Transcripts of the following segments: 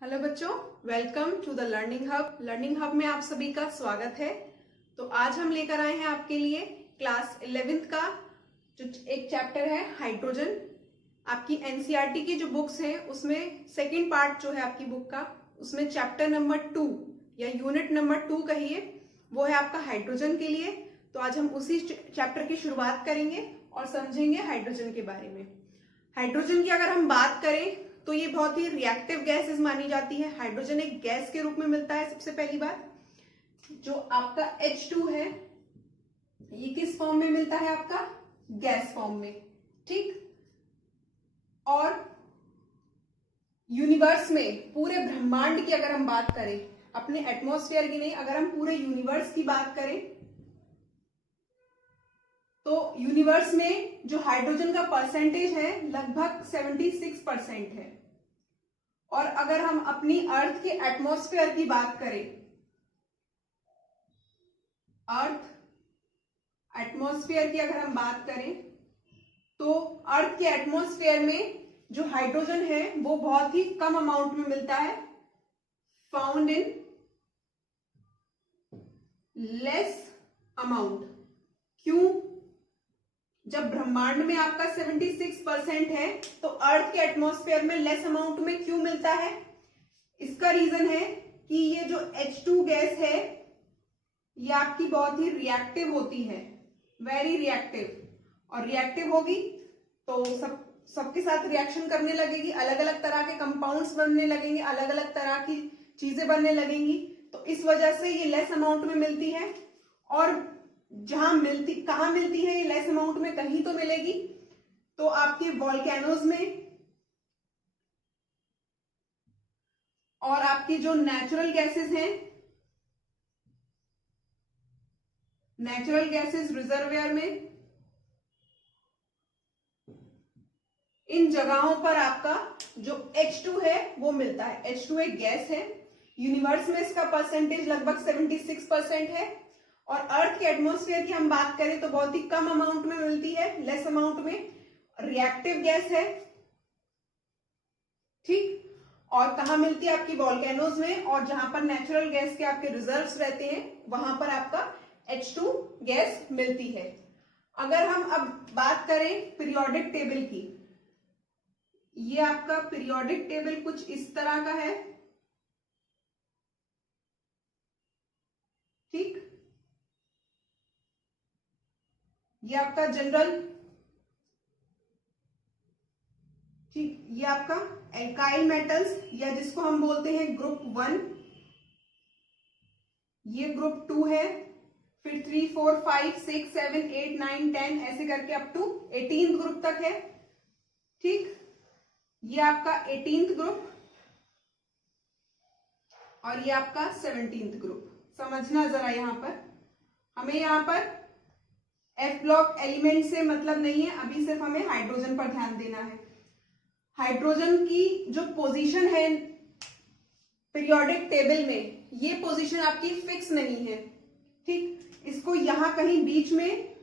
Hello बच्चों, welcome to the learning hub. Learning hub में आप सभी का स्वागत है। तो आज हम लेकर आए हैं आपके लिए क्लास 11th का जो एक चैप्टर है हाइड्रोजन। आपकी एनसीईआरटी की जो बुक्स हैं उसमें सेकंड पार्ट जो है आपकी बुक का, उसमें चैप्टर नंबर 2 या यूनिट नंबर 2 कहिए, वो है आपका हाइड्रोजन के लिए। तो आज हम उसी चैप्टर की शुरुआत करेंगे और समझेंगे हाइड्रोजन के बारे में। हाइड्रोजन की अगर हम बात करें तो ये बहुत ही रिएक्टिव गैसेस मानी जाती है। हाइड्रोजन एक गैस के रूप में मिलता है। सबसे पहली बात, जो आपका H2 है ये किस फॉर्म में मिलता है? आपका गैस फॉर्म में, ठीक। और यूनिवर्स में, पूरे ब्रह्मांड की अगर हम बात करें, अपने एटमॉस्फेयर की नहीं, अगर हम पूरे यूनिवर्स की बात करें तो यूनिवर्स में जो हाइड्रोजन का परसेंटेज है लगभग 76% है। और अगर हम अपनी अर्थ के एटमॉस्फेयर की बात करें, अर्थ एटमॉस्फेयर की अगर हम बात करें तो अर्थ के एटमॉस्फेयर में जो हाइड्रोजन है वो बहुत ही कम अमाउंट में मिलता है, फाउंड इन लेस अमाउंट। क्यों? जब ब्रह्मांड में आपका 76% है तो अर्थ के एटमॉस्फेयर में लेस अमाउंट में क्यों मिलता है? इसका रीजन है कि ये जो H2 गैस है ये आपकी बहुत ही रिएक्टिव होती है, वेरी रिएक्टिव। और रिएक्टिव होगी तो सबके साथ रिएक्शन करने लगेगी, अलग अलग तरह के कंपाउंड्स बनने लगेंगे, अलग अलग तरह की चीजें बनने लगेंगी। तो इस वजह से ये लेस अमाउंट में मिलती है। और कहां मिलती है ये लेस अमाउंट में? कहीं तो मिलेगी, तो आपके वॉल्केनोज में और आपकी जो नेचुरल गैसेस हैं, नेचुरल गैसेस रिजर्वियर में, इन जगहों पर आपका जो H2 है वो मिलता है। H2 एक गैस है, यूनिवर्स में इसका परसेंटेज लगभग 76% है। और अर्थ के एटमॉस्फेयर की हम बात करें तो बहुत ही कम अमाउंट में मिलती है, लेस अमाउंट में, रिएक्टिव गैस है, ठीक। और कहां मिलती है? आपकी वॉल्केनोज में, और जहां पर नेचुरल गैस के आपके रिजर्व्स रहते हैं वहां पर आपका H2 गैस मिलती है। अगर हम अब बात करें पीरियोडिक टेबल की, ये आपका पीरियोडिक टेबल कुछ इस तरह का है, ठीक। ये आपका जनरल, ठीक, ये आपका एल्काइल मेटल्स या जिसको हम बोलते हैं ग्रुप 1, ये ग्रुप 2 है। फिर 3, 4, 5, 6, 7, 8, 9, 10 ऐसे करके अप टू 18th ग्रुप तक है, ठीक। ये आपका 18th ग्रुप और ये आपका 17th ग्रुप। समझना जरा, यहां पर हमें यहां पर F ब्लॉक एलिमेंट से मतलब नहीं है, अभी सिर्फ हमें हाइड्रोजन पर ध्यान देना है। हाइड्रोजन की जो पोजीशन है पीरियोडिक टेबल में, ये पोजीशन आपकी फिक्स नहीं है, ठीक। इसको यहां कहीं बीच में,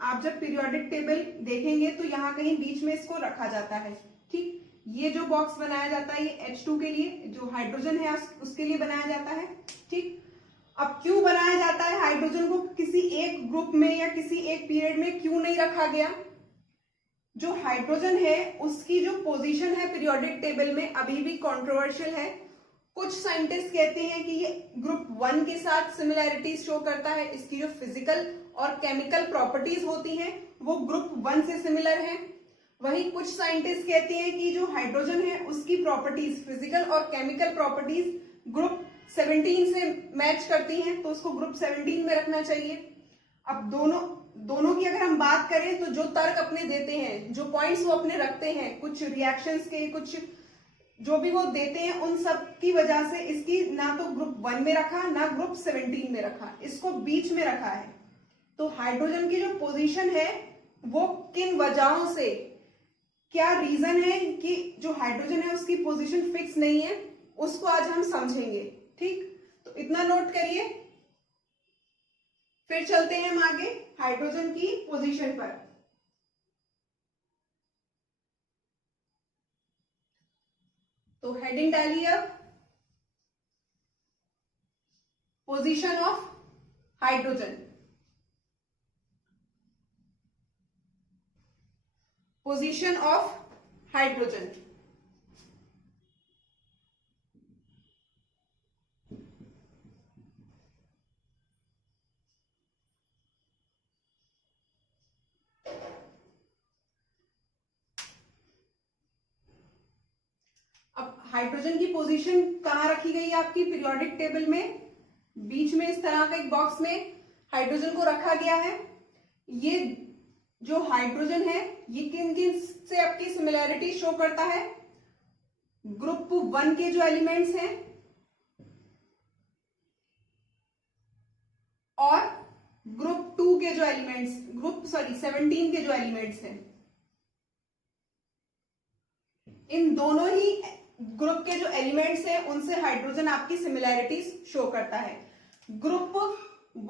आप जब पीरियोडिक टेबल देखेंगे तो यहां कहीं बीच में इसको रखा जाता है, ठीक। ये जो बॉक्स बनाया जाता है ये H2 के लिए, जो हाइड्रोजन है उसके लिए बनाया जाता है, ठीक। अब क्यों बनाया जाता है? हाइड्रोजन को किसी एक ग्रुप में या किसी एक पीरियड में क्यों नहीं रखा गया? जो हाइड्रोजन है उसकी जो पोजीशन है पीरियोडिक टेबल में अभी भी कंट्रोवर्शियल है। कुछ साइंटिस्ट कहते हैं कि ये ग्रुप 1 के साथ सिमिलैरिटीज शो करता है, इसकी जो फिजिकल और केमिकल प्रॉपर्टीज होती हैं वो ग्रुप 1 से सिमिलर है। वहीं कुछ साइंटिस्ट कहते हैं कि जो हाइड्रोजन है उसकी प्रॉपर्टीज, फिजिकल और केमिकल प्रॉपर्टीज ग्रुप 17 से मैच करती हैं, तो उसको ग्रुप 17 में रखना चाहिए। अब दोनों की अगर हम बात करें तो जो तर्क अपने देते हैं, जो पॉइंट्स वो अपने रखते हैं, कुछ रिएक्शंस के, कुछ जो भी वो देते हैं, उन सब की वजह से इसकी ना तो ग्रुप 1 में रखा ना ग्रुप 17 में रखा, इसको बीच में रखा है। तो हाइड्रोजन की जो पोजीशन है वो किन वजहों से, क्या रीजन है कि जो हाइड्रोजन है उसकी पोजीशन फिक्स नहीं है, उसको आज हम समझेंगे, ठीक। तो इतना नोट करिए, फिर चलते हैं हम आगे हाइड्रोजन की पोजीशन पर। तो हेडिंग डालिए अब, position of hydrogen, position of hydrogen. अब हाइड्रोजन की पोजीशन कहां रखी गई है आपकी पीरियोडिक टेबल में? बीच में इस तरह का एक बॉक्स में हाइड्रोजन को रखा गया है। ये जो हाइड्रोजन है ये किन किन से आपकी सिमिलैरिटी शो करता है? ग्रुप 1 के जो एलिमेंट्स हैं और ग्रुप 2 के जो एलिमेंट्स, 17 के जो एलिमेंट्स हैं, इन दोनों ही ग्रुप के जो एलिमेंट्स हैं उनसे हाइड्रोजन आपकी सिमिलैरिटीज शो करता है। ग्रुप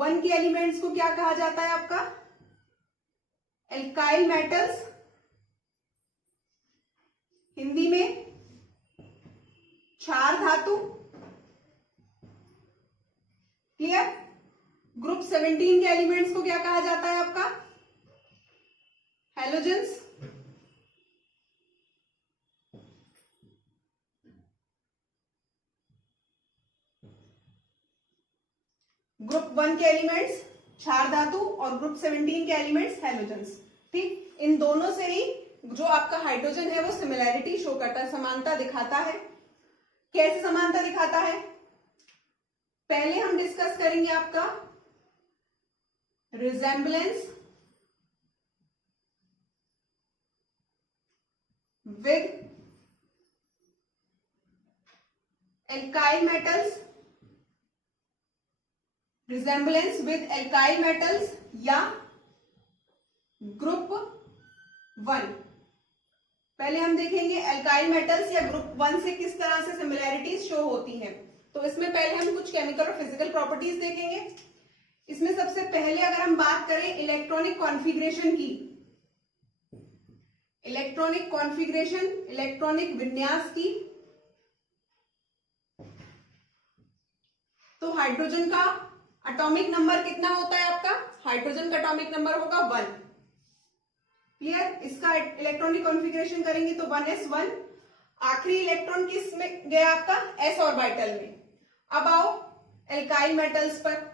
1 के एलिमेंट्स को क्या कहा जाता है आपका? एल्काइल मेटल्स, हिंदी में क्षार धातु। क्लियर? ग्रुप 17 के एलिमेंट्स को क्या कहा जाता है आपका? हैलोजेंस। ग्रुप 1 के एलिमेंट्स क्षार धातु और ग्रुप 17 के एलिमेंट्स हैलोजेंस। ठीक, इन दोनों से ही जो आपका हाइड्रोजन है वो सिमिलैरिटी शो करता है, समानता दिखाता है। कैसे समानता दिखाता है? पहले हम डिस्कस करेंगे आपका resemblance with alkyl metals, resemblance with alkyl metals या ग्रुप 1। पहले हम देखेंगे एल्काइल मेटल्स या ग्रुप 1 से किस तरह से सिमिलैरिटीज शो होती हैं। तो इसमें पहले हम कुछ केमिकल और फिजिकल प्रॉपर्टीज देखेंगे। इसमें सबसे पहले अगर हम बात करें इलेक्ट्रॉनिक कॉन्फ़िगरेशन की, इलेक्ट्रॉनिक कॉन्फ़िगरेशन, इलेक्ट्रॉनिक विन्यास की, तो हाइड्रोजन का एटॉमिक नंबर कितना होता है आपका? हाइड्रोजन का एटॉमिक नंबर होगा 1। क्लियर? इसका इलेक्ट्रॉनिक कॉन्फ़िगरेशन करेंगे तो 1s1। आखिरी इलेक्ट्रॉन किस में गया आपका? s ऑर्बिटल में। अब आओ एल्काइल मेटल्स पर।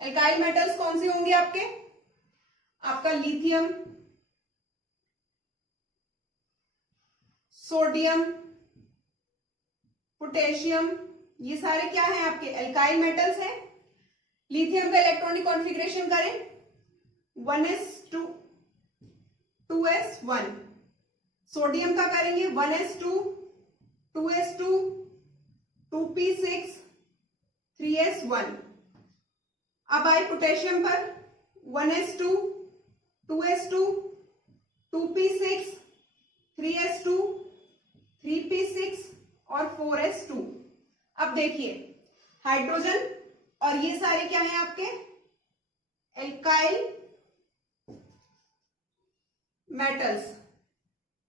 एल्काइल मेटल्स कौन से होंगे आपके? आपका लिथियम, सोडियम, पोटेशियम, ये सारे क्या हैं आपके? एल्काइल मेटल्स हैं। लिथियम का इलेक्ट्रॉनिक कॉन्फ़िगरेशन करें 1s2 2s1। सोडियम का करेंगे 1s2 2s2 2p6 3s1। अब आए पोटेशियम पर 1s2 2s2 2p6 3s2 3p6 और 4s2। अब देखिए हाइड्रोजन और ये सारे क्या हैं आपके? एल्काइल मेटल्स,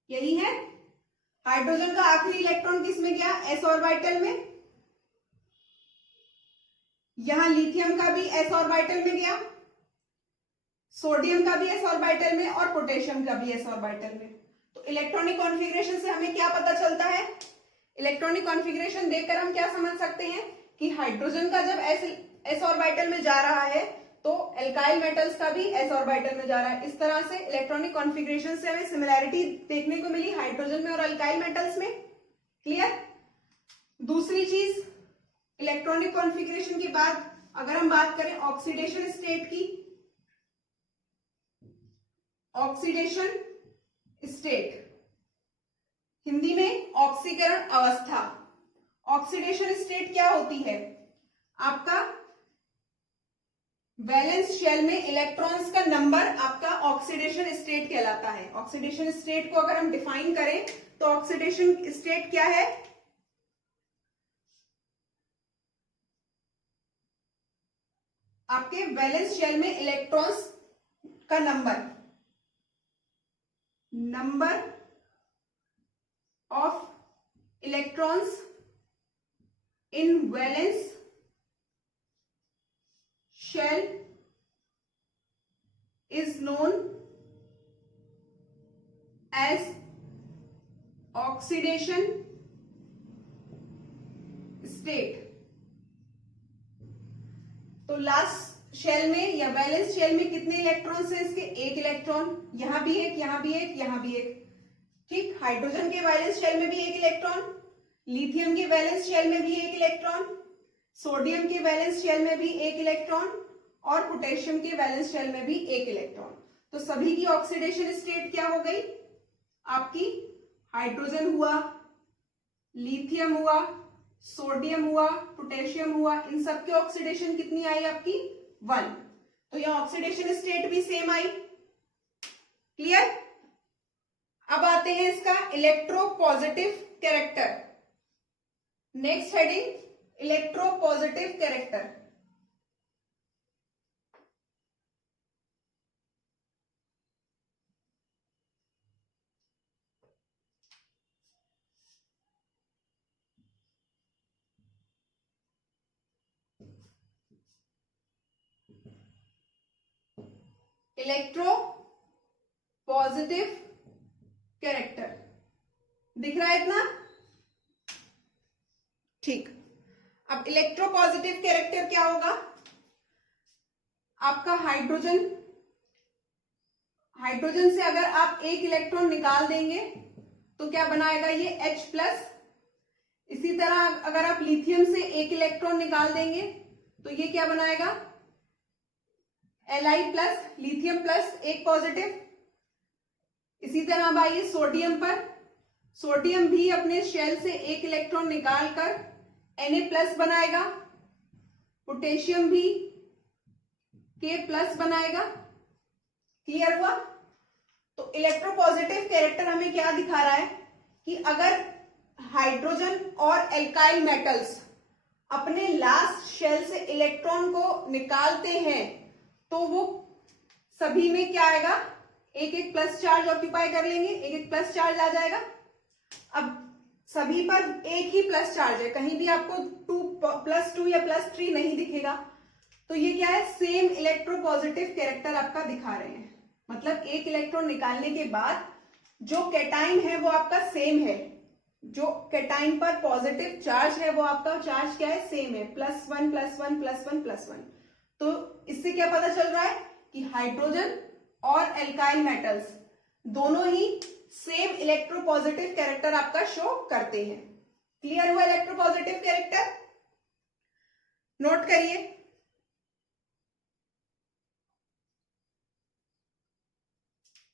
यही है। हाइड्रोजन का आखिरी इलेक्ट्रॉन किस में गया? s ऑर्बिटल में। यहां लिथियम का भी s ऑर्बिटल में गया, सोडियम का भी s ऑर्बिटल में और पोटेशियम का भी s ऑर्बिटल में। तो इलेक्ट्रॉनिक कॉन्फ़िगरेशन से हमें क्या पता चलता है? इलेक्ट्रॉनिक कॉन्फ़िगरेशन देखकर हम क्या समझ सकते हैं कि हाइड्रोजन का जब s ऑर्बिटल में जा रहा है तो एल्काइल मेटल्स का भी s ऑर्बिटल में जा रहा है। इस तरह से इलेक्ट्रॉनिक कॉन्फ़िगरेशन से हमें सिमिलैरिटी देखने को मिली हाइड्रोजन में और एल्काइल मेटल्स में। क्लियर? दूसरी चीज, इलेक्ट्रॉनिक कॉन्फ़िगरेशन के बाद अगर हम बात करें ऑक्सीडेशन स्टेट की, ऑक्सीडेशन स्टेट, हिंदी में ऑक्सीकरण अवस्था। ऑक्सीडेशन स्टेट क्या होती है? आपका वैलेंस शेल में इलेक्ट्रॉन्स का नंबर आपका ऑक्सीडेशन स्टेट कहलाता है। ऑक्सीडेशन स्टेट को अगर हम डिफाइन करें तो ऑक्सीडेशन स्टेट क्या है? आपके वैलेंस शेल में इलेक्ट्रॉन्स का number of electrons in valence shell is known as oxidation state. तो लास्ट शेल में या बैलेंस शेल में कितने इलेक्ट्रॉन्स हैं इसके? एक इलेक्ट्रॉन, यहां भी एक, यहां भी एक, यहां भी एक। ठीक, हाइड्रोजन के बैलेंस शेल में भी एक इलेक्ट्रॉन, लिथियम के बैलेंस शेल में भी एक इलेक्ट्रॉन, सोडियम के बैलेंस शेल में भी एक इलेक्ट्रॉन और पोटेशियम के बैलेंस शेल में भी एक इलेक्ट्रॉन। तो सभी की ऑक्सीडेशन स्टेट क्या हो गई आपकी? हाइड्रोजन हुआ, लिथियम हुआ, सोडियम हुआ, पोटेशियम हुआ, इन सब की ऑक्सीडेशन कितनी आई आपकी? 1। तो यहां ऑक्सीडेशन स्टेट भी सेम आई। क्लियर? अब आते हैं इसका electropositive character. Next heading, electropositive character. Electro positive character दिख रहा है इतना? ठीक। अब इलेक्ट्रो पॉजिटिव कैरेक्टर क्या होगा आपका? हाइड्रोजन से अगर आप एक इलेक्ट्रॉन निकाल देंगे तो क्या बनाएगा ये? H+। इसी तरह अगर आप लिथियम से एक इलेक्ट्रॉन निकाल देंगे तो ये क्या बनाएगा? Li+, लिथियम प्लस एक पॉजिटिव। इसी तरह अब आइए सोडियम पर। सोडियम भी अपने शेल से एक इलेक्ट्रॉन निकालकर Na+ बनाएगा, पोटेशियम भी K+ बनाएगा। क्लियर हुआ? तो इलेक्ट्रोपॉजिटिव कैरेक्टर हमें क्या दिखा रहा है कि अगर हाइड्रोजन और एल्काइल मेटल्स अपने लास्ट शेल से इलेक्ट्रॉन को निकालते हैं तो वो सभी में क्या आएगा? एक एक प्लस चार्ज ऑक्यूपाई कर लेंगे, एक एक प्लस चार्ज आ जाएगा। अब सभी पर एक ही प्लस चार्ज है, कहीं भी आपको +2 या +3 नहीं दिखेगा। तो ये क्या है? सेम इलेक्ट्रोपॉजिटिव कैरेक्टर आपका दिखा रहे हैं। मतलब एक इलेक्ट्रॉन निकालने के बाद जो कैटाइन है वो आपका सेम है, जो कैटाइन पर पॉजिटिव चार्ज है वो आपका चार्ज क्या है? सेम है, +1 +1 +1 +1। तो इससे क्या पता चल रहा है कि हाइड्रोजन और एल्काइल मेटल्स दोनों ही सेम इलेक्ट्रोपॉजिटिव कैरेक्टर आपका शो करते हैं। क्लियर हुआ इलेक्ट्रोपॉजिटिव कैरेक्टर? नोट करिए।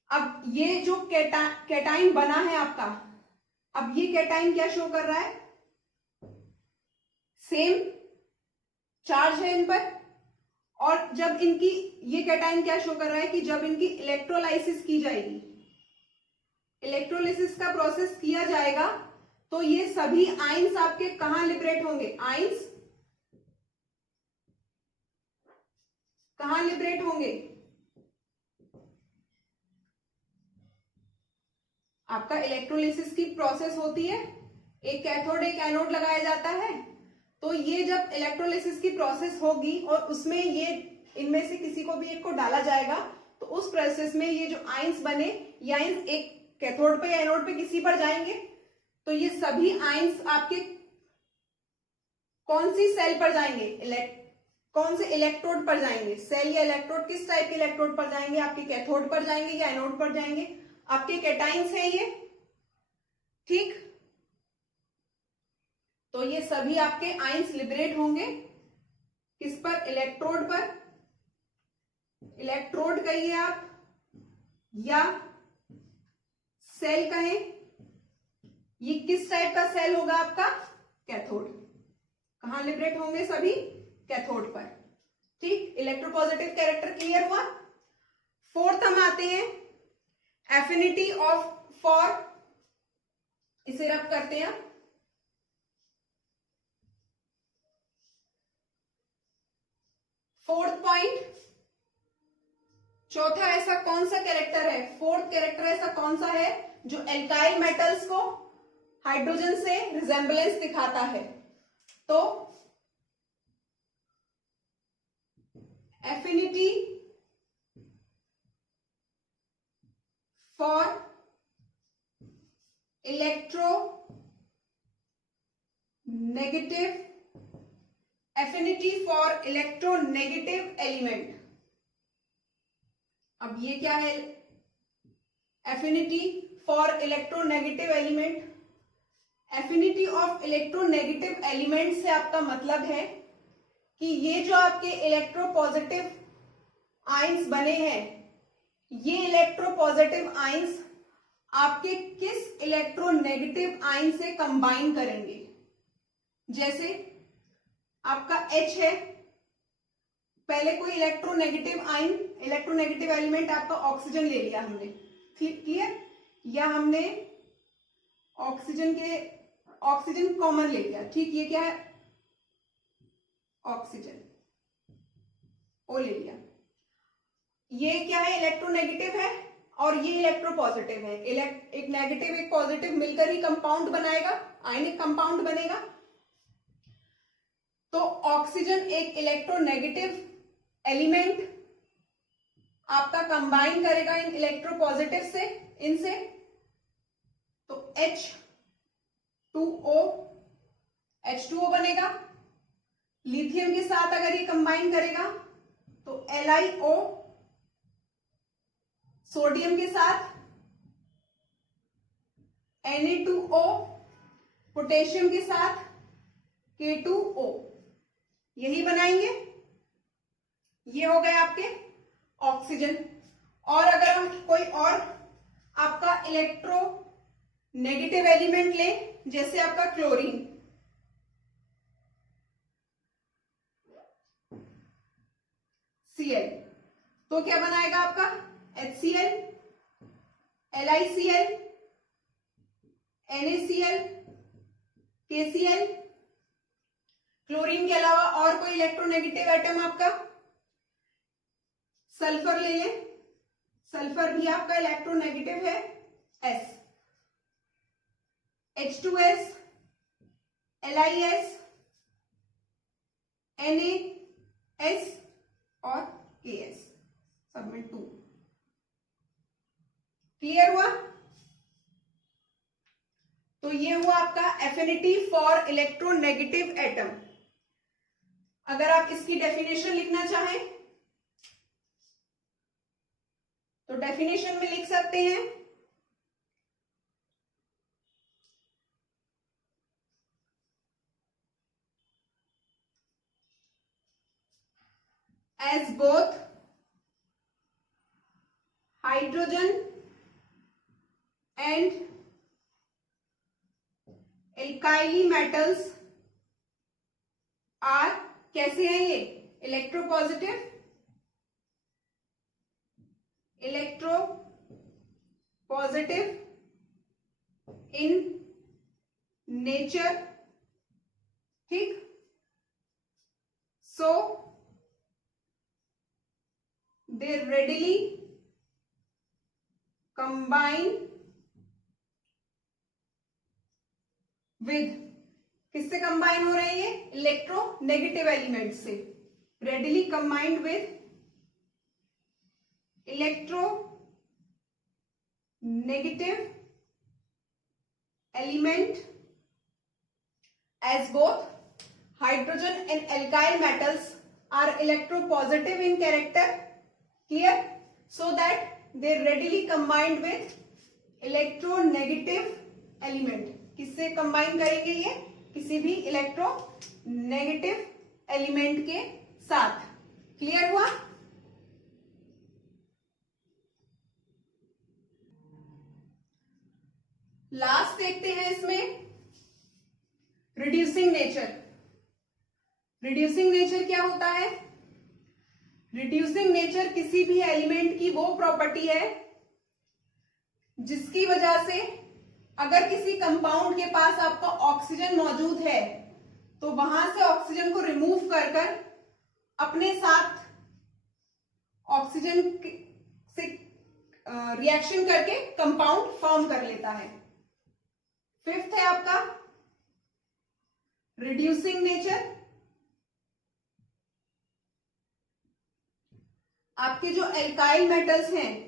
अब ये जो कैटाइन बना है आपका, अब ये कैटाइन क्या शो कर रहा है? सेम चार्ज है इन पर। और जब इनकी, ये कैटाइन क्या शो कर रहा है कि जब इनकी इलेक्ट्रोलाइसिस की जाएगी, इलेक्ट्रोलिसिस का प्रोसेस किया जाएगा तो ये सभी आइंस आपके कहां लिबरेट होंगे? आइंस कहां लिबरेट होंगे? आपका इलेक्ट्रोलिसिस की प्रोसेस होती है, एक कैथोड एक एनोड लगाया जाता है। तो ये जब इलेक्ट्रोलिसिस की प्रोसेस होगी और उसमें ये इनमें से किसी को भी एक को डाला जाएगा तो उस प्रोसेस में ये जो आइंस बने, ये आइंस एक कैथोड पे या एनोड पे किसी पर जाएंगे तो ये सभी आइंस आपके कौन सी सेल पर जाएंगे? कौन से इलेक्ट्रोड पर जाएंगे? सेल या इलेक्ट्रोड, किस टाइप के इलेक्ट्रोड पर जाएंगे? आपके कैथोड पर जाएंगे या एनोड पर जाएंगे? आपके कैटाइंस हैं ये। ठीक, तो ये सभी आपके आइंस लिबरेट होंगे किस पर? इलेक्ट्रोड पर। इलेक्ट्रोड कहिए आप या सेल कहें। ये किस टाइप का सेल होगा आपका? कैथोड। कहां लिबरेट होंगे सभी? कैथोड पर। ठीक, इलेक्ट्रोपॉजिटिव कैरेक्टर क्लियर हुआ। फोर्थ हम आते हैं एफिनिटी ऑफ फॉर, इसे रब करते हैं। फोर्थ पॉइंट, चौथा ऐसा कौन सा कैरेक्टर है, फोर्थ कैरेक्टर ऐसा कौन सा है जो एल्काइल मेटल्स को हाइड्रोजन से रिजेंबलेंस दिखाता है? तो affinity for electro negative, affinity for electronegative element. अब ये क्या है? Affinity for electronegative element. Affinity of electronegative element से आपका मतलब है कि ये जो आपके इलेक्ट्रोपॉजिटिव आयंस बने हैं, ये इलेक्ट्रोपॉजिटिव आयंस आपके किस इलेक्ट्रोनेगेटिव आयन से कंबाइन करेंगे। जैसे आपका H है, पहले कोई इलेक्ट्रोनेगेटिव आयन, इलेक्ट्रोनेगेटिव एलिमेंट आपका ऑक्सीजन ले लिया हमने, क्लियर, या हमने ऑक्सीजन कॉमन ले लिया, ठीक, ये क्या है? ऑक्सीजन ओ ले लिया। ये क्या है? इलेक्ट्रोनेगेटिव है और ये इलेक्ट्रोपॉजिटिव है। एक नेगेटिव एक पॉजिटिव मिलकर ही कंपाउंड बनाएगा, आयनिक कंपाउंड बनेगा। तो ऑक्सीजन एक इलेक्ट्रोनेगेटिव एलिमेंट आपका कंबाइन करेगा इन इलेक्ट्रोपॉजिटिव से, इनसे, तो H2O बनेगा। लिथियम के साथ अगर ये कंबाइन करेगा तो LiO, सोडियम के साथ Na2O, पोटेशियम के साथ K2O, यही बनाएंगे। ये हो गए आपके ऑक्सीजन। और अगर हम कोई और आपका इलेक्ट्रो नेगेटिव एलिमेंट ले, जैसे आपका क्लोरीन, Cl, तो क्या बनाएगा आपका? HCl, LiCl, NaCl, KCl। Chlorine के अलावा और कोई इलेक्ट्रोनेगेटिव एटम आपका? सल्फर ले लें, सल्फर भी आपका इलेक्ट्रोनेगेटिव है, S, H2S, LiS, NaS और KS, सब में 2। क्लियर हुआ? तो ये हुआ आपका एफिनिटी फॉर इलेक्ट्रोनेगेटिव एटम। अगर आप इसकी डेफिनेशन लिखना चाहें तो डेफिनेशन में लिख सकते हैं, as both hydrogen and alkyl metals are, कैसे हैं ये? इलेक्ट्रोपॉजिटिव इन नेचर, ठीक, so they readily combine with, किससे कंबाइन हो रहे हैं ये? इलेक्ट्रोनेगेटिव एलिमेंट से। Readily combined with electronegative element as both hydrogen and alkyl metals are electropositive in character, clear, so that they readily combined with electronegative element। किससे combine करेंगे ये? किसी भी इलेक्ट्रोनेगेटिव एलिमेंट के साथ। क्लियर हुआ? लास्ट देखते हैं इसमें रिड्यूसिंग नेचर। रिड्यूसिंग नेचर क्या होता है? रिड्यूसिंग नेचर किसी भी एलिमेंट की वो प्रॉपर्टी है जिसकी वजह से अगर किसी कंपाउंड के पास आपका ऑक्सीजन मौजूद है तो वहां से ऑक्सीजन को रिमूव कर कर अपने साथ ऑक्सीजन से रिएक्शन करके कंपाउंड फॉर्म कर लेता है। फिफ्थ है आपका रिड्यूसिंग नेचर। आपके जो एल्काइल मेटल्स हैं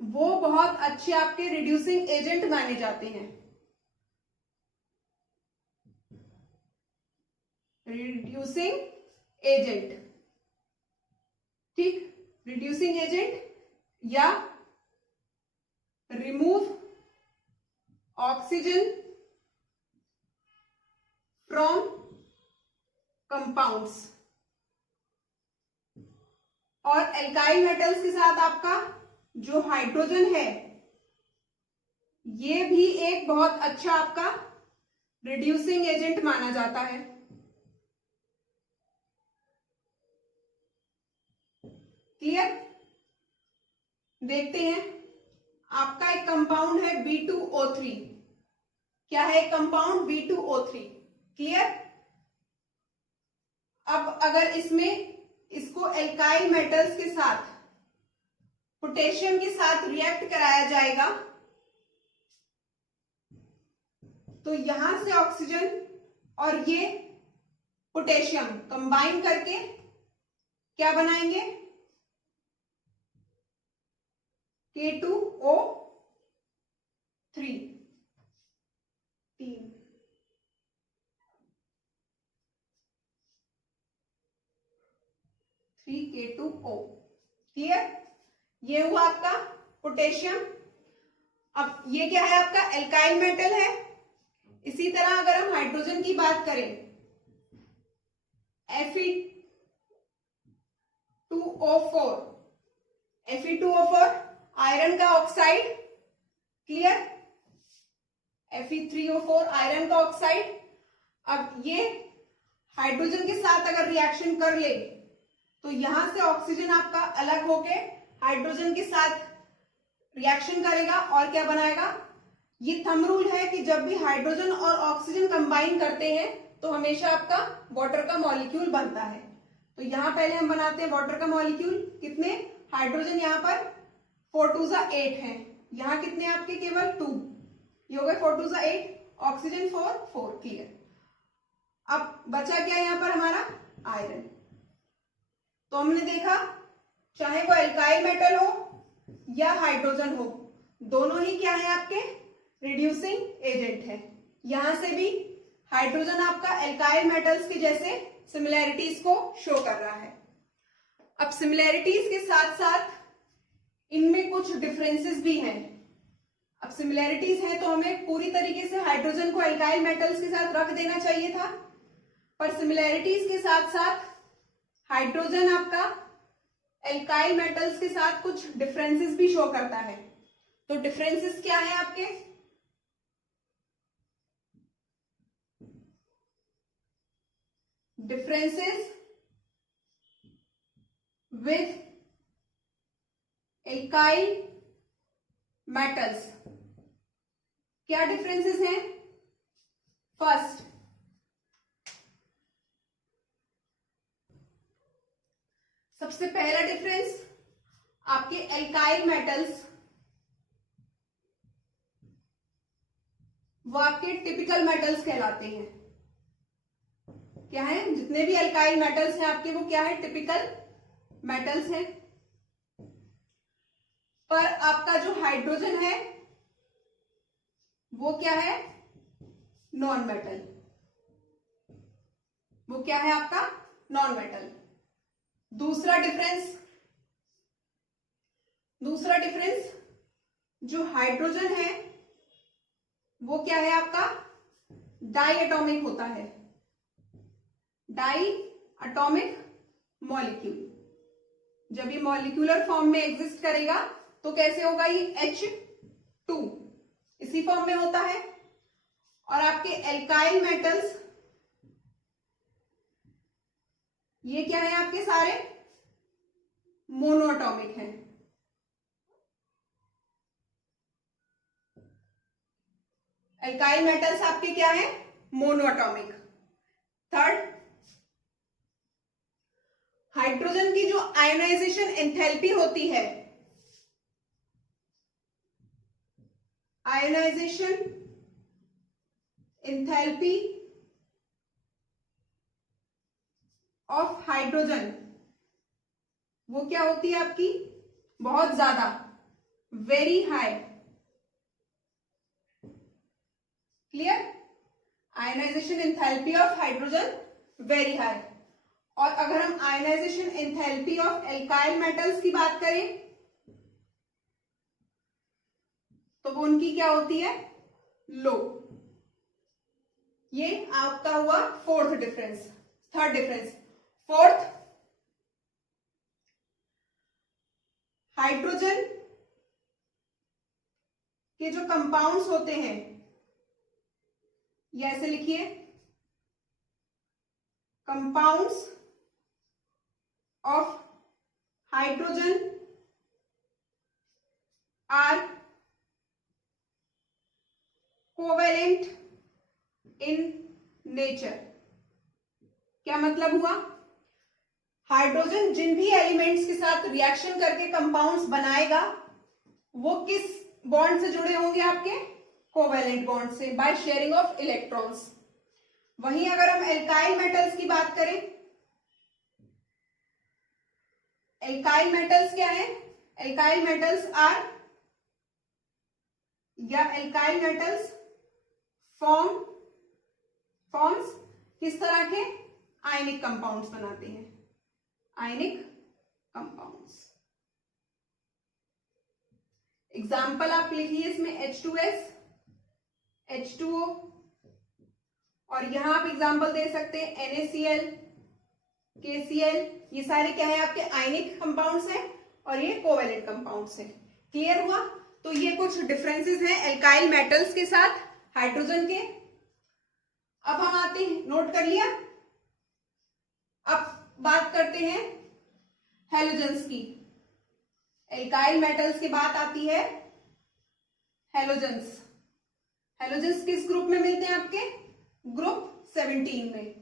वो बहुत अच्छे आपके रिड्यूसिंग एजेंट माने जाते हैं। रिड्यूसिंग एजेंट, ठीक, रिड्यूसिंग एजेंट या रिमूव ऑक्सीजन फ्रॉम कंपाउंड्स। और एल्काइल मेटल्स के साथ आपका जो हाइड्रोजन है ये भी एक बहुत अच्छा आपका रिड्यूसिंग एजेंट माना जाता है। क्लियर? देखते हैं, आपका एक कंपाउंड है B2O3। क्या है एक कंपाउंड? B2O3। क्लियर? अब अगर इसको एल्काइल मेटल्स के साथ पोटेशियम के साथ रिएक्ट कराया जाएगा तो यहां से ऑक्सीजन और ये पोटेशियम कंबाइन करके क्या बनाएंगे? K2O3। 3K2O। क्लियर? ये हुआ आपका पोटेशियम। अब ये क्या है? आपका एल्काइल मेटल है। इसी तरह अगर हम हाइड्रोजन की बात करें, Fe2O4, Fe2O4 आयरन का ऑक्साइड। क्लियर? Fe3O4 आयरन का ऑक्साइड। अब ये हाइड्रोजन के साथ अगर रिएक्शन कर ले तो यहां से ऑक्सीजन आपका अलग होके हाइड्रोजन के साथ रिएक्शन करेगा और क्या बनाएगा? ये थंब रूल है कि जब भी हाइड्रोजन और ऑक्सीजन कंबाइन करते हैं तो हमेशा आपका वाटर का मॉलिक्यूल बनता है। तो यहां पहले हम बनाते हैं वाटर का मॉलिक्यूल। कितने? हाइड्रोजन यहां पर 4 2 8 है, यहां कितने आपके? केवल 2। ये हो गए 4 2 8, ऑक्सीजन 4। क्लियर? अब बचा क्या यहां पर हमारा? आयरन। तो हमने देखा चाहे वो एल्काइल मेटल हो या हाइड्रोजन हो, दोनों ही क्या है? आपके रिड्यूसिंग एजेंट है। यहां से भी हाइड्रोजन आपका एल्काइल मेटल्स के जैसे सिमिलैरिटीज को शो कर रहा है। अब सिमिलैरिटीज के साथ साथ इनमें कुछ डिफरेंसेस भी हैं। अब सिमिलैरिटीज हैं तो हमें पूरी तरीके से हाइड्रोजन को एल्काइल मेटल्स के साथ रख देना चाहिए था, पर सिमिलैरिटीज के साथ साथ हाइड्रोजन आपका एल्काइल मेटल्स के साथ कुछ डिफरेंसेस भी शो करता है। तो डिफरेंसेस क्या है आपके? Differences with alkyl metals. क्या डिफरेंसेस हैं? फर्स्ट, सबसे पहला डिफरेंस, आपके एल्काइल मेटल्स वो आपके टिपिकल मेटल्स कहलाते हैं। क्या है? जितने भी एल्काइल मेटल्स हैं आपके वो क्या है? टिपिकल मेटल्स हैं। पर आपका जो हाइड्रोजन है वो क्या है? Non metal. वो क्या है आपका? Non metal. दूसरा डिफरेंस, जो हाइड्रोजन है वो क्या है आपका? डाई एटॉमिक होता है। Diatomic molecule. जब ये मॉलिक्यूलर फॉर्म में एग्जिस्ट करेगा तो कैसे होगा? ये H2 इसी फॉर्म में होता है। और आपके एल्काइल मेटल्स ये क्या है? आपके सारे मोनोएटॉमिक हैं। एल्काइल मेटल्स आपके क्या है? मोनोएटॉमिक। थर्ड, हाइड्रोजन की जो आयोनाइजेशन एंथैल्पी होती है, आयोनाइजेशन एंथैल्पी ऑफ हाइड्रोजन वो क्या होती है आपकी, बहुत ज्यादा, very high. Clear? Ionisation enthalpy of hydrogen very high. और अगर हम ionisation enthalpy of alkyl metals की बात करें तो वो उनकी क्या होती है, लो। ये आपका हुआ थर्ड डिफरेंस। फोर्थ, हाइड्रोजन के जो कंपाउंड्स होते हैं, ये ऐसे लिखिए, compounds of hydrogen are covalent in nature. क्या मतलब हुआ, हाइड्रोजन जिन भी एलिमेंट्स के साथ रिएक्शन करके कंपाउंड्स बनाएगा वो किस बॉन्ड से जुड़े होंगे, आपके कोवेलेंट बॉन्ड से, बाय शेयरिंग ऑफ इलेक्ट्रॉन्स। वहीं अगर हम एल्काइल मेटल्स की बात करें, एल्काइल मेटल्स क्या है, एल्काइल मेटल्स आर, या एल्काइल मेटल्स फॉर्म्स किस तरह के, आयनिक कंपाउंड्स बनाते हैं, आयनिक कंपाउंड्स। एग्जाम्पल आप लिखिए इसमें H2S, H2O, और यहां आप एग्जाम्पल दे सकते हैं NaCl, KCl। ये सारे क्या है, आपके आयनिक कंपाउंड्स हैं और ये कोवेलेंट कंपाउंड्स हैं। क्लियर हुआ? तो ये कुछ डिफरेंसेस हैं एल्काइल मेटल्स के साथ हाइड्रोजन के। अब हम आते हैं, नोट कर लिया। अब बात करते हैं हैलोजेंस की। एल्काइल मेटल्स की बात आती है हैलोजेंस। हैलोजेंस किस ग्रुप में मिलते हैं, आपके ग्रुप 17 में।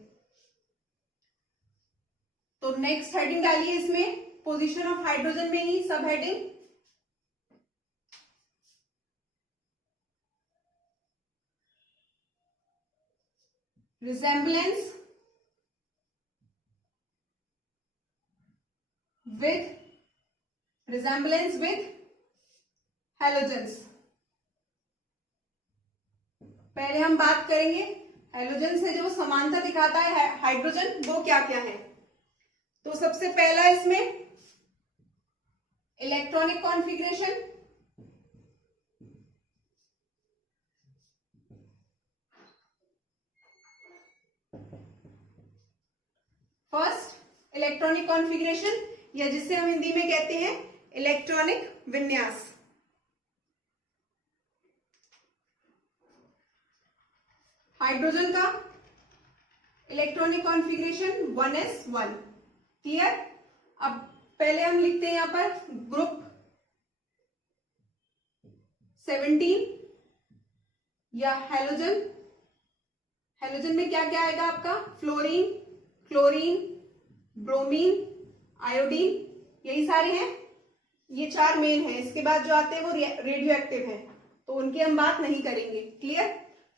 तो नेक्स्ट हेडिंग डालिए इसमें, पोजीशन ऑफ हाइड्रोजन में ही सब हेडिंग, रिजेम्बलेंस विथ हैलोजेंस। पहले हम बात करेंगे हैलोजन से जो समानता दिखाता है हाइड्रोजन, वो क्या क्या है। तो सबसे पहला इसमें electronic configuration. First electronic configuration, या जिसे हम हिंदी में कहते हैं इलेक्ट्रॉनिक विन्यास। हाइड्रोजन का इलेक्ट्रॉनिक कॉन्फ़िगरेशन 1s1। क्लियर? अब पहले हम लिखते हैं यहां पर ग्रुप 17 या हैलोजन। हैलोजन में क्या क्या आएगा आपका, फ्लोरीन, क्लोरीन, ब्रोमीन, आयोडीन, यही सारे हैं। ये 4 मेन हैं। इसके बाद जो आते हैं वो रेडियो एक्टिव हैं, तो उनकी हम बात नहीं करेंगे। Clear?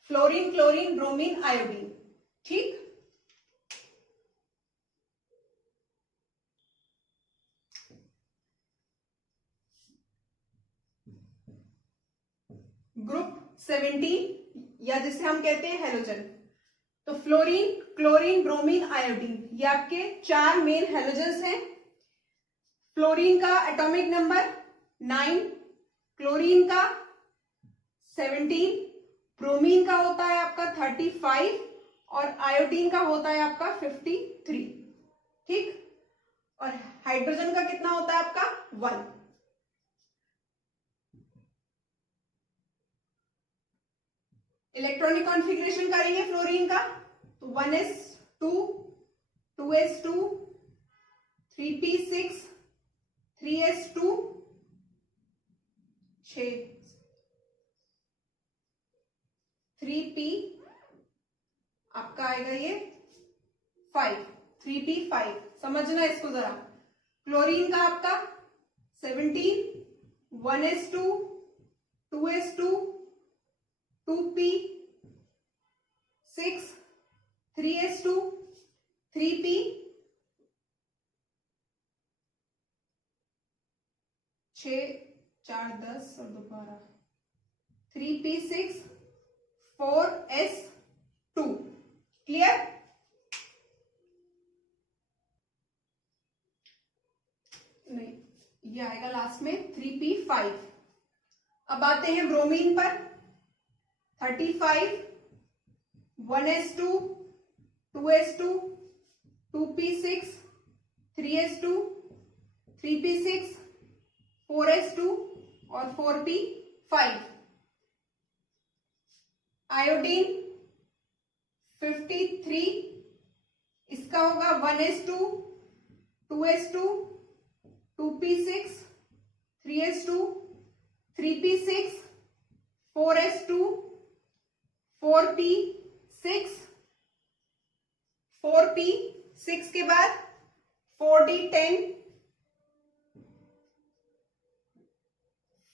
Fluorine, chlorine, bromine, iodine. ठीक, ग्रुप 17 या जिसे हम कहते हैं हैलोजन। तो फ्लोरीन, क्लोरीन, ब्रोमीन, आयोडीन, ये आपके 4 मेन हैलोजेंस हैं। फ्लोरीन का एटॉमिक नंबर 9, क्लोरीन का 17, ब्रोमीन का होता है आपका 35 और आयोडीन का होता है आपका 53। ठीक, और हाइड्रोजन का कितना होता है आपका 1। इलेक्ट्रॉनिक कॉन्फ़िगरेशन करेंगे फ्लोरीन का, तो 1s2, 2s2, 3p6, 3s2, 6, 3p आपका आएगा ये 5, 3p5। समझना इसको जरा। क्लोरीन का आपका 17, 1s2, 2s2, 2p6, 3s2, 3p 6 4 10 और 2 12, 3p6 4s2। क्लियर? नहीं, ये आएगा लास्ट में 3p5। अब आते हैं ब्रोमीन पर। 35 1s2 2s2 2p6 3s2 3p6 4s2 और 4p5। आयोडीन 53, इसका होगा 1s2 2s2 2p6 3s2 3p6 4s2 4p6 4p6 के बाद 4d10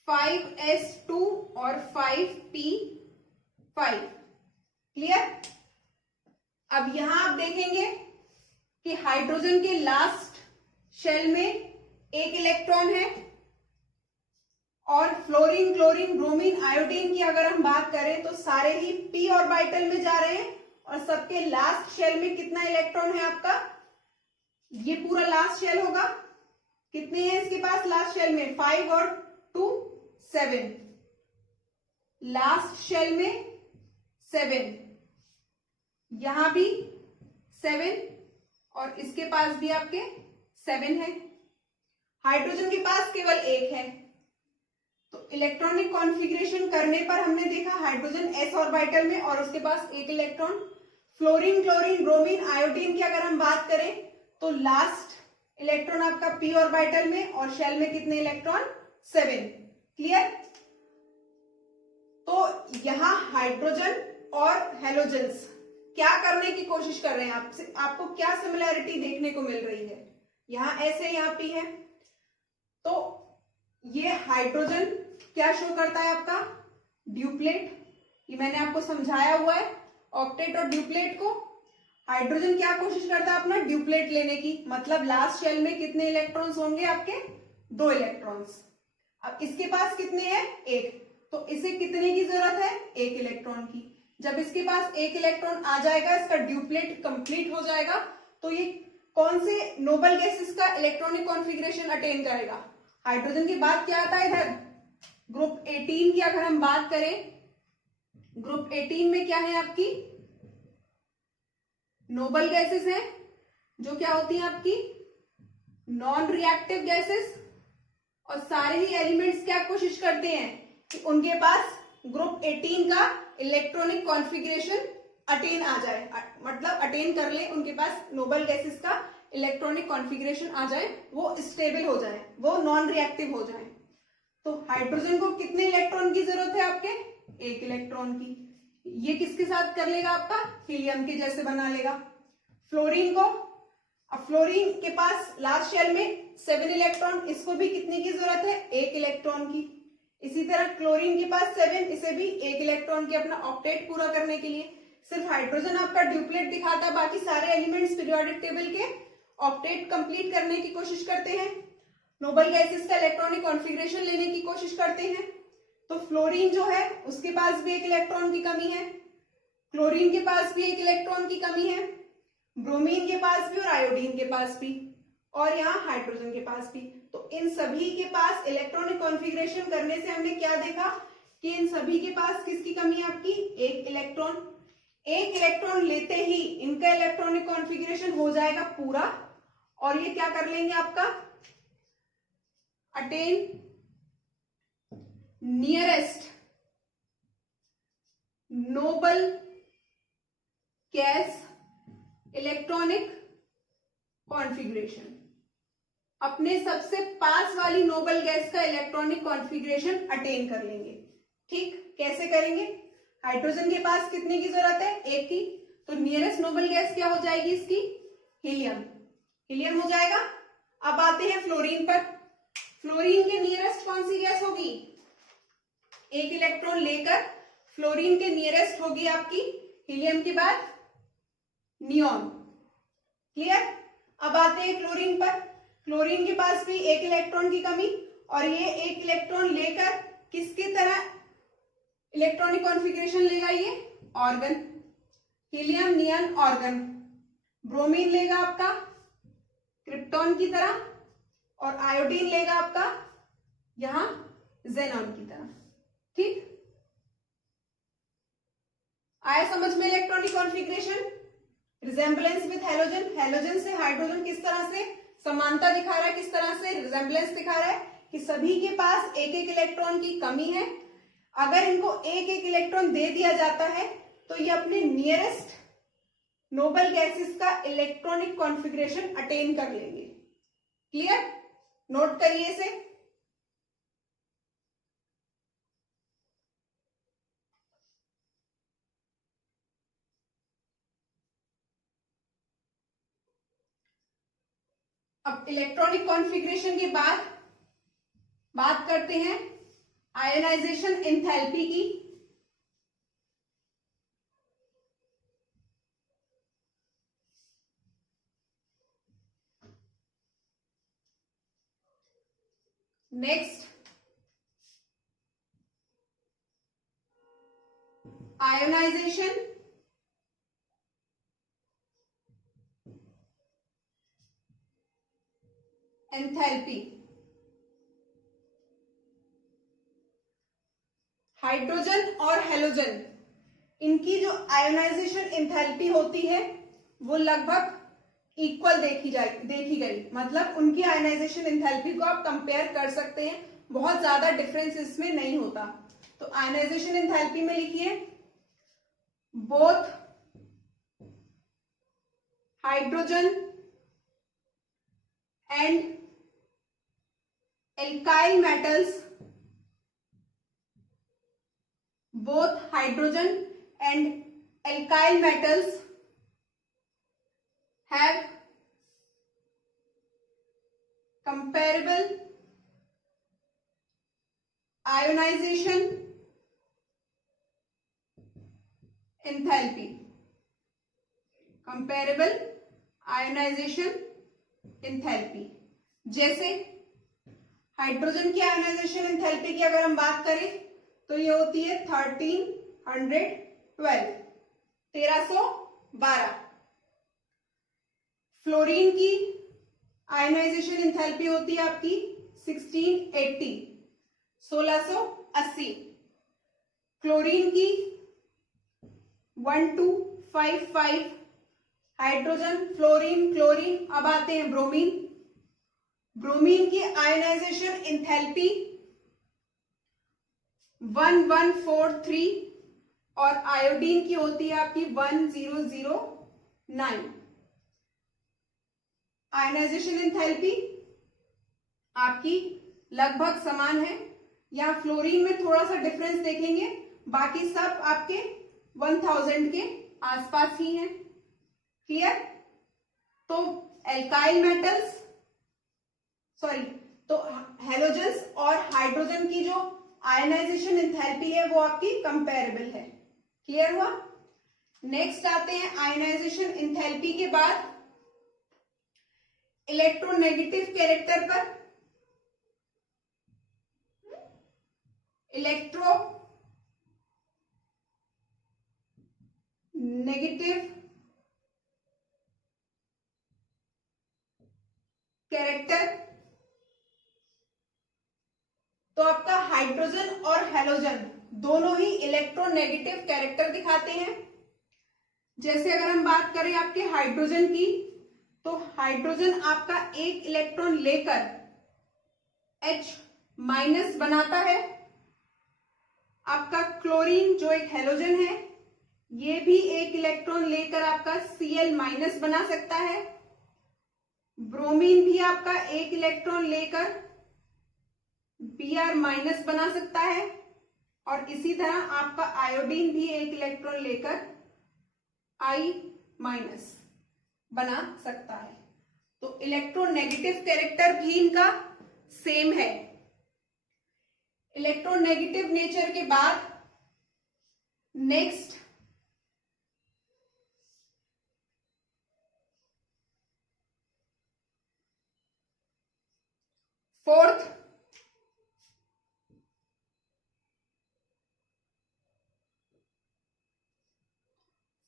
5s2 और 5p5। क्लियर? अब यहां आप देखेंगे कि हाइड्रोजन के लास्ट शेल में एक इलेक्ट्रॉन है, और फ्लोरीन क्लोरीन ब्रोमीन आयोडीन की अगर हम बात करें तो सारे ही p ऑर्बिटल में जा रहे हैं, और सबके लास्ट शेल में कितना इलेक्ट्रॉन है आपका? ये पूरा लास्ट शेल होगा। कितने हैं इसके पास लास्ट शेल में? 5 और 2 7। लास्ट शेल में 7, यहां भी 7, और इसके पास भी आपके 7 है। हाइड्रोजन के पास केवल एक है। तो इलेक्ट्रॉनिक कॉन्फ़िगरेशन करने पर हमने देखा हाइड्रोजन s ऑर्बिटल में और उसके पास एक electron. Fluorine chlorine bromine iodine की अगर हम बात करें तो लास्ट इलेक्ट्रॉन आपका p ऑर्बिटल में, और शेल में कितने इलेक्ट्रॉन? 7। क्लियर? तो यहां हाइड्रोजन और हेलोजन्स क्या करने की कोशिश कर रहे हैं? आपको क्या सिमिलैरिटी देखने को मिल रही है? यहां ऐसे, यहां p है। तो ये हाइड्रोजन क्या शो करता है आपका? ड्यूप्लेट। ये मैंने आपको समझाया हुआ है ऑक्टेट और ड्यूप्लेट को। हाइड्रोजन क्या कोशिश करता है अपना? ड्यूप्लेट लेने की। मतलब लास्ट शेल में कितने इलेक्ट्रॉन्स होंगे आपके? 2 इलेक्ट्रॉन्स। अब इसके पास कितने हैं? 1। तो इसे कितने की जरूरत है? 1 इलेक्ट्रॉन की। जब इसके पास 1 इलेक्ट्रॉन आ जाएगा, इसका ड्यूप्लेट कंप्लीट हो जाएगा, तो ये कौन से नोबल गैसेस का इलेक्ट्रॉनिक कॉन्फ़िगरेशन अटेन करेगा? हाइड्रोजन की बात क्या आता है इधर? ग्रुप 18 की अगर हम बात करें, ग्रुप 18 में क्या है आपकी? नोबल गैसेस हैं, जो क्या होती हैं आपकी? Non reactive gases. और सारे ही एलिमेंट्स क्या कोशिश करते हैं कि उनके पास ग्रुप 18 का इलेक्ट्रॉनिक कॉन्फ़िगरेशन अटेन आ जाए, मतलब अटेन कर ले, उनके पास नोबल गैसेस का इलेक्ट्रॉनिक कॉन्फ़िगरेशन आ जाए, वो स्टेबल हो जाए, वो नॉन रिएक्टिव हो जाए। तो हाइड्रोजन को कितने इलेक्ट्रॉन की जरूरत है आपके? 1 इलेक्ट्रॉन की। ये किसके साथ कर लेगा आपका? हीलियम के जैसे बना लेगा। फ्लोरीन को, अब फ्लोरीन के पास लास्ट शेल में 7 इलेक्ट्रॉन, इसको भी कितने की जरूरत है? 1 इलेक्ट्रॉन की। इसी तरह क्लोरीन के पास 7, इसे भी 1 इलेक्ट्रॉन की अपना ऑक्टेट पूरा करने के लिए। सिर्फ हाइड्रोजन आपका ड्यूप्लेट दिखाता है, बाकी सारे एलिमेंट्स पीरियोडिक टेबल के ऑक्टेट कंप्लीट करने की कोशिश करते हैं, नोबल गैसेस का इलेक्ट्रॉनिक कॉन्फ़िगरेशन लेने की कोशिश करते हैं। तो फ्लोरीन जो है उसके पास भी 1 इलेक्ट्रॉन की कमी है, क्लोरीन के पास भी 1 इलेक्ट्रॉन की कमी है, ब्रोमीन के पास भी और आयोडीन के पास भी, और यहाँ हाइड्रोजन के पास भी। तो इन सभी के पास इलेक्ट्रॉनिक कॉन्फ़िगरेशन करने से हमने क्या देखा कि इन सभी के पास किसकी कमी है आपकी? 1 इलेक्ट्रॉन। 1 इलेक्ट्रॉन लेते ही इनका इलेक्ट्रॉनिक कॉन्फ़िगरेशन हो जाएगा पूरा, और ये क्या कर लेंगे आपका? Attain nearest noble gas electronic configuration, अपने सबसे पास वाली नोबल गैस का इलेक्ट्रॉनिक कॉन्फ़िगरेशन अटेन कर लेंगे। ठीक, कैसे करेंगे? हाइड्रोजन के पास कितने की जरूरत है? 1 की। तो नियरेस्ट नोबल गैस क्या हो जाएगी इसकी? हीलियम। हीलियम हो जाएगा। अब आते हैं फ्लोरीन पर। फ्लोरीन के नियरेस्ट कौन सी गैस होगी? 1 इलेक्ट्रॉन लेकर फ्लोरीन के नियरेस्ट होगी आपकी हीलियम के बाद नियॉन। क्लियर? अब आते हैं क्लोरीन पर। क्लोरीन के पास भी 1 इलेक्ट्रॉन की कमी, और ये एक इलेक्ट्रॉन लेकर किसकी तरह इलेक्ट्रॉनिक कॉन्फ़िगरेशन लेगा, ये organ, helium neon organ. Bromine लेगा आपका क्रिप्टॉन की तरह और आयोडीन लेगा आपका यहां जेनॉन की तरह। ठीक, आया समझ में electronic configuration? Resemblance with halogen, halogen से हाइड्रोजन किस तरह से समानता दिखा रहा है, किस तरह से रिजेंबलेंस दिखा रहा है कि सभी के पास एक एक इलेक्ट्रॉन की कमी है। अगर इनको एक एक इलेक्ट्रॉन दे दिया जाता है तो ये अपने नियरेस्ट नोबल गैसेस का इलेक्ट्रॉनिक कॉन्फ़िगरेशन अटेन कर लेंगे। क्लियर, नोट करिए इसे। अब इलेक्ट्रॉनिक कॉन्फ़िगरेशन के बाद बात करते हैं आयनाइजेशन एंथैल्पी की। Next, ionisation enthalpy. हाइड्रोजन और हैलोजन, इनकी जो आयोनाइजेशन एंथैल्पी होती है वो लगभग इक्वल देखी गई, मतलब उनकी आयनाइजेशन एंथैल्पी को आप कंपेयर कर सकते हैं, बहुत ज्यादा डिफरेंस इसमें नहीं होता। तो आयनाइजेशन एंथैल्पी में लिखिए both hydrogen and alkyl metals, both hydrogen and alkyl metals have comparable ionization enthalpy, comparable ionization enthalpy। जैसे हाइड्रोजन की आयनाइजेशन एंथैल्पी की अगर हम बात करें तो ये होती है 1312। फ्लोरीन की आयनाइजेशन एंथैल्पी होती है आपकी 1680। क्लोरीन की 1255। Hydrogen, fluorine, chlorine. अब आते हैं ब्रोमीन। ब्रोमीन की आयनाइजेशन एंथैल्पी 1143 और आयोडीन की होती है आपकी 1009। आयनाइजेशन एंथैल्पी आपकी लगभग समान है, यहां फ्लोरीन में थोड़ा सा डिफरेंस देखेंगे, बाकी सब आपके 1000 के आसपास ही हैं। क्लियर? तो एल्काइल मेटल्स तो हैलोजन्स और हाइड्रोजन की जो आयनाइजेशन एंथैल्पी है वो आपकी कंपेरेबल है। क्लियर हुआ? नेक्स्ट आते हैं आयनाइजेशन एंथैल्पी के बाद इलेक्ट्रोनेगेटिव कैरेक्टर पर। इलेक्ट्रोनेगेटिव कैरेक्टर, तो आपका हाइड्रोजन और हैलोजन दोनों ही इलेक्ट्रोनेगेटिव कैरेक्टर दिखाते हैं। जैसे अगर हम बात करें आपके हाइड्रोजन की, तो हाइड्रोजन आपका एक इलेक्ट्रॉन लेकर H- बनाता है। आपका क्लोरीन जो एक हैलोजन है ये भी एक इलेक्ट्रॉन लेकर आपका Cl- बना सकता है। ब्रोमीन भी आपका एक इलेक्ट्रॉन लेकर Br- बना सकता है और इसी तरह आपका आयोडीन भी एक इलेक्ट्रॉन लेकर I- बना सकता है। तो इलेक्ट्रोनेगेटिव कैरेक्टर भी इनका सेम है। इलेक्ट्रोनेगेटिव नेचर के बाद नेक्स्ट फोर्थ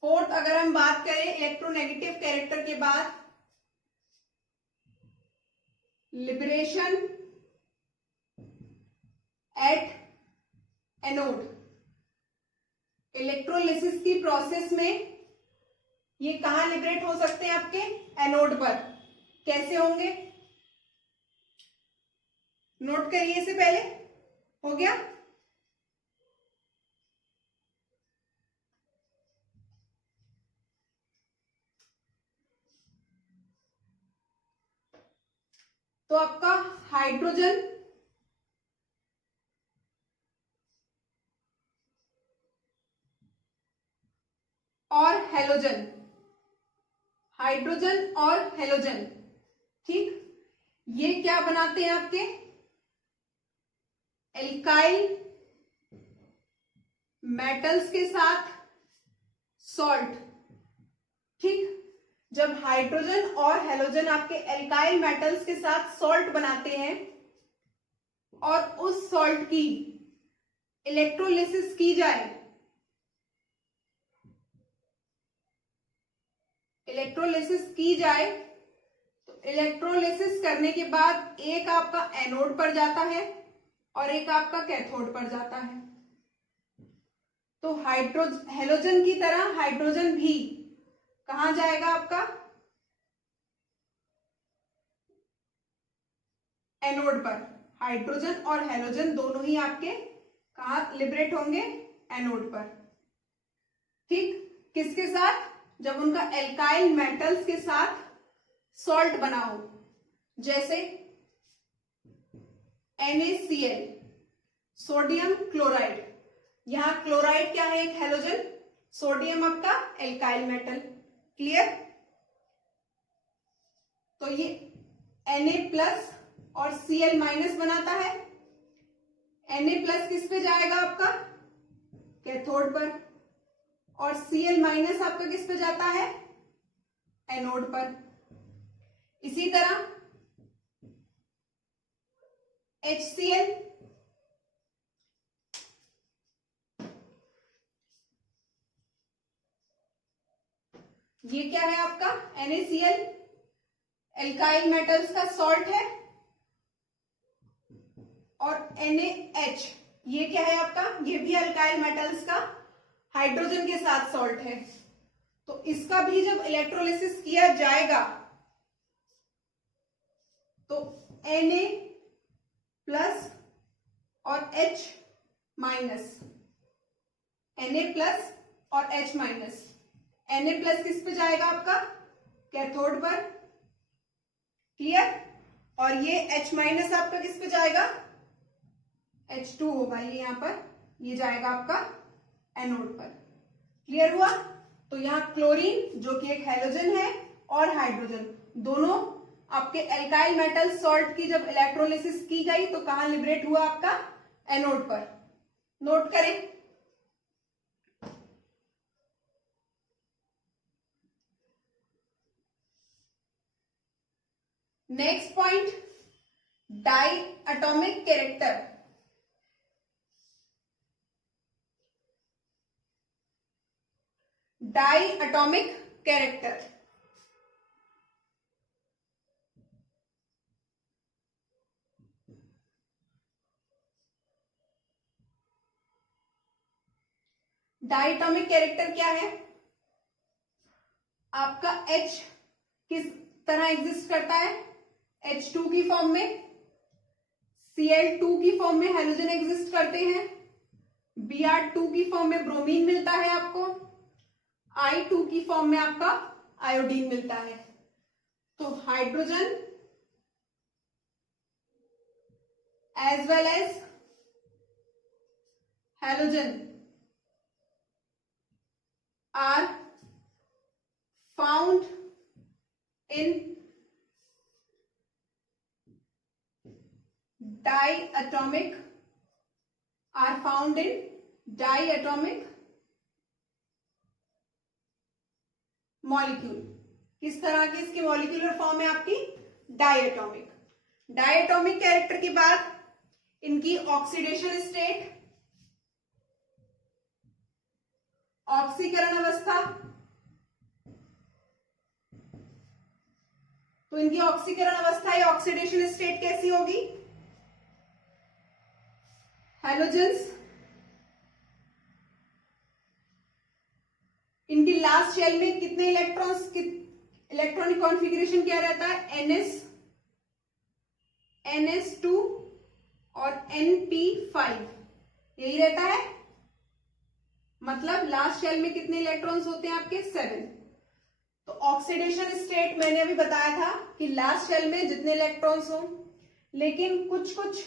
फोर्थ अगर हम बात करें इलेक्ट्रोनेगेटिव कैरेक्टर के बाद, लिबरेशन एट एनोड। इलेक्ट्रोलिसिस की प्रोसेस में ये कहां लिबरेट हो सकते हैं? आपके एनोड पर। कैसे होंगे? नोट करिए इसे पहले। हो गया? तो आपका हाइड्रोजन और हेलोजन, हाइड्रोजन और हेलोजन, ठीक, ये क्या बनाते हैं? आपके एल्काइल मेटल्स के साथ सॉल्ट, ठीक। जब हाइड्रोजन और हेलोजन आपके एल्काइल मेटल्स के साथ सॉल्ट बनाते हैं और उस सॉल्ट की इलेक्ट्रोलिसिस की जाए, इलेक्ट्रोलिसिस की जाए तो इलेक्ट्रोलिसिस करने के बाद एक आपका एनोड पर जाता है और एक आपका कैथोड पर जाता है। तो हेलोजन की तरह हाइड्रोजन भी कहां जाएगा? आपका एनोड पर। हाइड्रोजन और हेलोजन दोनों ही आपके कहां लिबरेट होंगे? एनोड पर, ठीक। किसके साथ? जब उनका एल्काइल मेटल्स के साथ सॉल्ट बना हो, जैसे NaCl, सोडियम क्लोराइड। यहां क्लोराइड क्या है? एक हेलोजन, सोडियम आपका एल्काइल मेटल। क्लियर? तो ये Na+ और Cl- बनाता है। Na+ किस पे जाएगा? आपका कैथोड पर। और Cl- आपका किस पे जाता है? एनोड पर। इसी तरह HCl, ये क्या है? आपका NaCl, एल्काइल मेटल्स का सॉल्ट है। और NaH, ये क्या है आपका? ये भी अल्काइल मेटल्स का हाइड्रोजन के साथ सॉल्ट है। तो इसका भी जब इलेक्ट्रोलिसिस किया जाएगा तो Na+ और H-, Na+ और H-, Na+ किस पे जाएगा? आपका कैथोड पर। क्लियर? और ये H- आपका किस पे जाएगा? H2 होगा ये, यहां पर ये जाएगा आपका एनोड पर। क्लियर हुआ? तो यहाँ क्लोरीन जो कि एक हेलोजन है और हाइड्रोजन दोनों आपके एल्काइल मेटल सॉल्ट की जब इलेक्ट्रोलिसिस की गई तो कहां लिबरेट हुआ? आपका एनोड पर। नोट करें। Next point, diatomic character. Diatomic character, diatomic character क्या है? आपका H किस तरह एग्जिस्ट करता है? H2 की फॉर्म में, Cl2 की फॉर्म में हेलोजन एग्जिस्ट करते हैं, Br2 की फॉर्म में ब्रोमीन मिलता है आपको, I2 की फॉर्म में आपका आयोडीन मिलता है। तो hydrogen as well as halogen are found in diatomic are found in diatomic molecule. किस तरह की इसकी मॉलिक्यूलर फॉर्म है? आपकी डायटोमिक। डायटोमिक कैरेक्टर के बाद इनकी ऑक्सीडेशन स्टेट, ऑक्सीकरण अवस्था तो इनकी ऑक्सीकरण अवस्था या ऑक्सीडेशन स्टेट कैसी होगी? हैलोजेंस, इनकी लास्ट शेल में कितने इलेक्ट्रॉन्स, इलेक्ट्रॉनिक कॉन्फ़िगरेशन क्या रहता है? NS2 और NP5 यही रहता है। मतलब लास्ट शेल में कितने इलेक्ट्रॉन्स होते हैं आपके? 7। तो ऑक्सीडेशन स्टेट मैंने अभी बताया था कि लास्ट शेल में जितने इलेक्ट्रॉन्स हो, लेकिन कुछ कुछ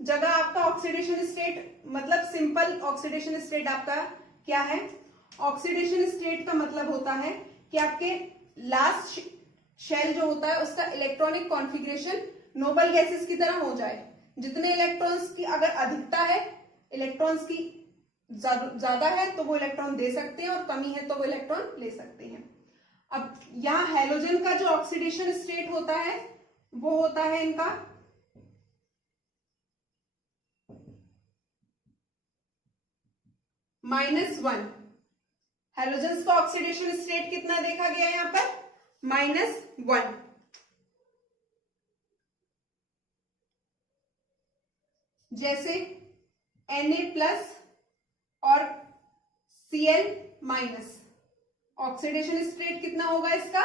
जगह आपका ऑक्सीडेशन स्टेट, मतलब सिंपल ऑक्सीडेशन स्टेट आपका क्या है? ऑक्सीडेशन स्टेट का मतलब होता है कि आपके लास्ट शेल जो होता है उसका इलेक्ट्रॉनिक कॉन्फ़िगरेशन नोबल गैसेस की तरह हो जाए। जितने इलेक्ट्रॉन्स की अगर अधिकता है, इलेक्ट्रॉन्स की ज्यादा है तो वो इलेक्ट्रॉन दे सकते हैं और कमी है तो वो इलेक्ट्रॉन ले सकते हैं। अब यहाँ हैलोजन का जो ऑक्सीडेशन स्टेट होता है वो होता है इनका -1। हैलोजेंस का ऑक्सीडेशन स्टेट कितना देखा गया है यहाँ पर? -1। जैसे Na+ और Cl-, ऑक्सीडेशन स्टेट कितना होगा इसका?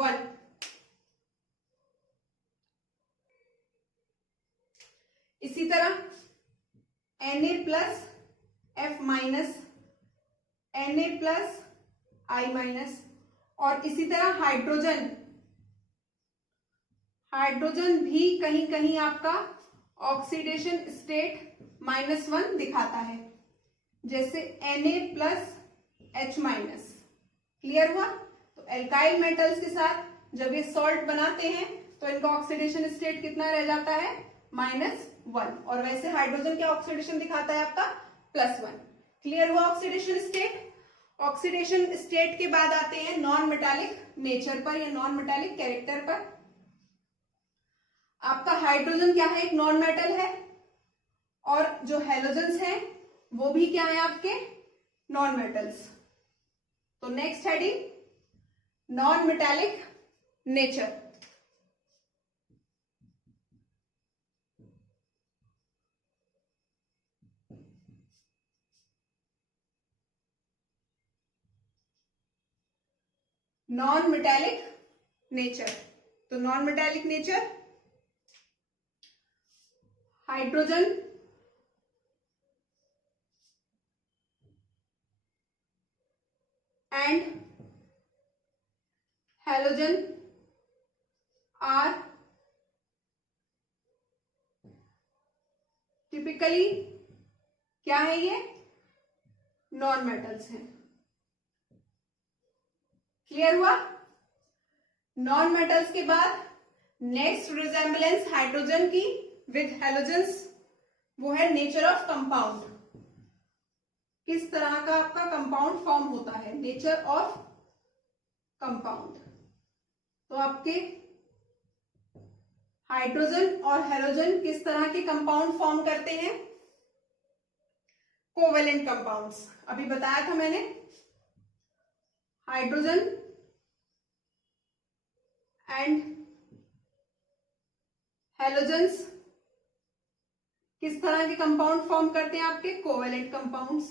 1। इसी तरह Na+, F-, Na+, I-, और इसी तरह हाइड्रोजन भी कहीं कहीं आपका ऑक्सीडेशन स्टेट -1 दिखाता है, जैसे Na+, H-। क्लियर हुआ? तो एल्काइल मेटल्स के साथ जब ये सॉल्ट बनाते हैं तो इनका ऑक्सीडेशन स्टेट कितना रह जाता है? -1। और वैसे हाइड्रोजन क्या ऑक्सीडेशन दिखाता है आपका? +1। क्लियर हुआ ऑक्सीडेशन स्टेट? ऑक्सीडेशन स्टेट के बाद आते हैं नॉन मेटालिक नेचर पर या नॉन मेटालिक कैरेक्टर पर। आपका हाइड्रोजन क्या है? एक नॉन मेटल है, और जो हैलोजेंस हैं वो भी क्या है आपके? Non metals. तो next heading non metallic nature. Non metallic nature, तो non metallic nature hydrogen and halogen are typically क्या है? ये नॉन मेटल्स हैं। क्लियर हुआ? नॉन मेटल्स के बाद नेक्स्ट रिजेम्बलेंस हाइड्रोजन की विद हैलोजेंस वो है नेचर ऑफ कंपाउंड। किस तरह का आपका कंपाउंड फॉर्म होता है? Nature of compound. तो आपके हाइड्रोजन और हैलोजन किस तरह के कंपाउंड फॉर्म करते हैं? Covalent compounds. अभी बताया था मैंने, हाइड्रोजन एंड हैलोजेंस किस तरह के कंपाउंड फॉर्म करते हैं? आपके covalent compounds.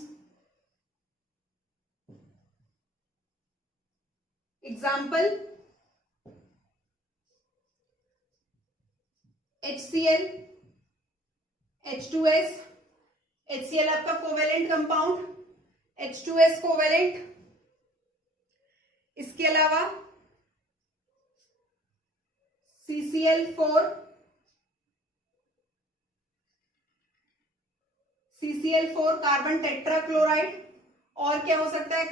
Example HCl, H2S। HCl आपका कोवेलेंट कंपाउंड, H2S कोवेलेंट। इसके अलावा CCl4 कार्बन टेट्राक्लोराइड। और क्या हो सकता है